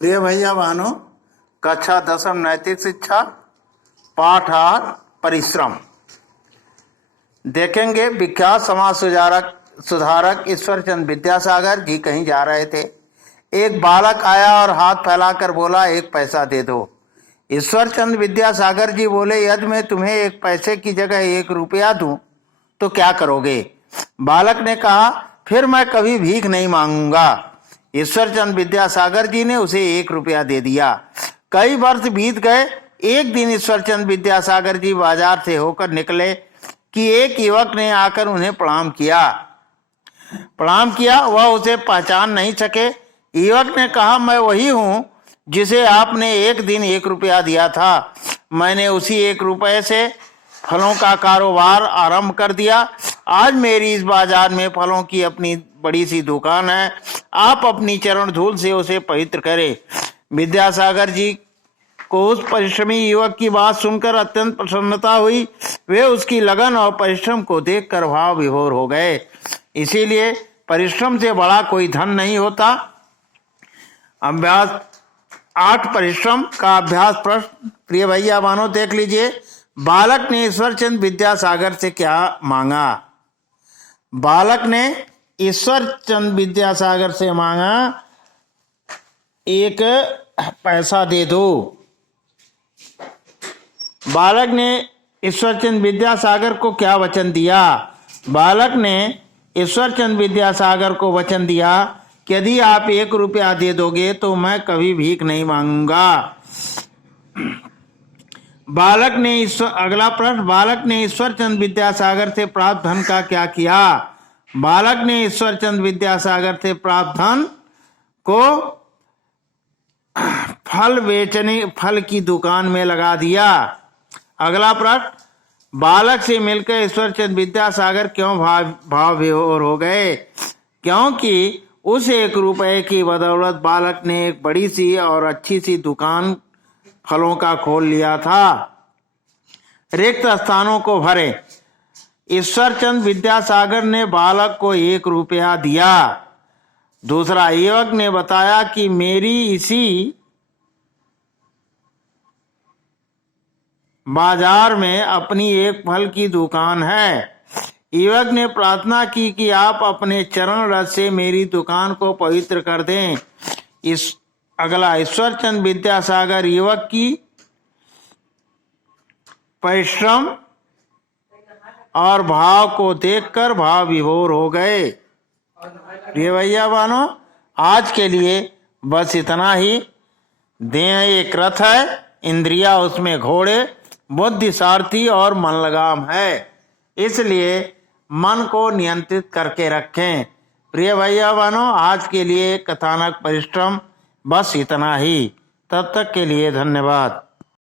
प्रिय भैया बहनों, कक्षा 10 नैतिक शिक्षा पाठ 8 परिश्रम देखेंगे। विख्यात समाज सुधारक ईश्वरचंद विद्यासागर जी कहीं जा रहे थे। एक बालक आया और हाथ फैलाकर बोला, 1 पैसा दे दो। ईश्वरचंद विद्यासागर जी बोले, यदि मैं तुम्हें 1 पैसे की जगह 1 रुपया दूं तो क्या करोगे? बालक ने कहा, फिर मैं कभी भीख नहीं मांगूंगा। ईश्वरचंद विद्यासागर जी ने उसे 1 रुपया दे दिया। कई वर्ष बीत गए। एक दिन ईश्वरचंद विद्यासागर जी बाजार से होकर निकले कि एक युवक ने आकर उन्हें प्रणाम किया। वह उसे पहचान नहीं सके। युवक ने कहा, मैं वही हूं जिसे आपने एक दिन 1 रुपया दिया था। मैंने उसी 1 रुपये से फलों का कारोबार आरंभ कर दिया। आज मेरी इस बाजार में फलों की अपनी बड़ी सी दुकान है। आप अपनी चरण धूल से उसे पवित्र करें। विद्यासागर जी को उस परिश्रमी युवक की बात सुनकर अत्यंत प्रसन्नता हुई। वे उसकी लगन और परिश्रम को देखकर भाव विभोर हो गए। इसीलिए परिश्रम से बड़ा कोई धन नहीं होता। अभ्यास 8 परिश्रम का अभ्यास प्रश्न। प्रिय भैया बहनों, देख लीजिए, बालक ने ईश्वरचंद विद्यासागर से क्या मांगा? बालक ने ईश्वरचंद विद्यासागर से मांगा, 1 पैसा दे दो। बालक ने ईश्वरचंद विद्यासागर को क्या वचन दिया? बालक ने ईश्वरचंद विद्यासागर को वचन दिया कि यदि आप 1 रुपया दे दोगे तो मैं कभी भीख नहीं मांगूंगा। अगला प्रश्न, बालक ने ईश्वरचंद विद्यासागर से प्राप्त धन का क्या किया? बालक ने ईश्वरचंद विद्यासागर से प्राप्त धन को फल की दुकान में लगा दिया। अगला प्रश्न, बालक से मिलकर ईश्वरचंद विद्यासागर क्यों भाव विभोर हो गए? क्योंकि उस 1 रुपये की बदौलत बालक ने एक बड़ी सी और अच्छी सी दुकान फलों का खोल लिया था। रिक्त स्थानों को भरे। ईश्वरचंद विद्यासागर ने बालक को 1 रुपया दिया। दूसरा, युवक ने बताया कि मेरी इसी बाजार में अपनी एक फल की दुकान है। युवक ने प्रार्थना की कि आप अपने चरण रस से मेरी दुकान को पवित्र कर दें। अगला, ईश्वरचंद विद्यासागर युवक की परिश्रम और भाव को देखकर भाव विभोर हो गए। प्रिय भैया बहनों, आज के लिए बस इतना ही। देह एक रथ है, इंद्रिया उसमें घोड़े, बुद्धि सारथी और मन लगाम है। इसलिए मन को नियंत्रित करके रखें। प्रिय भैया बहनों, आज के लिए कथानक परिश्रम बस इतना ही। तब तक के लिए धन्यवाद।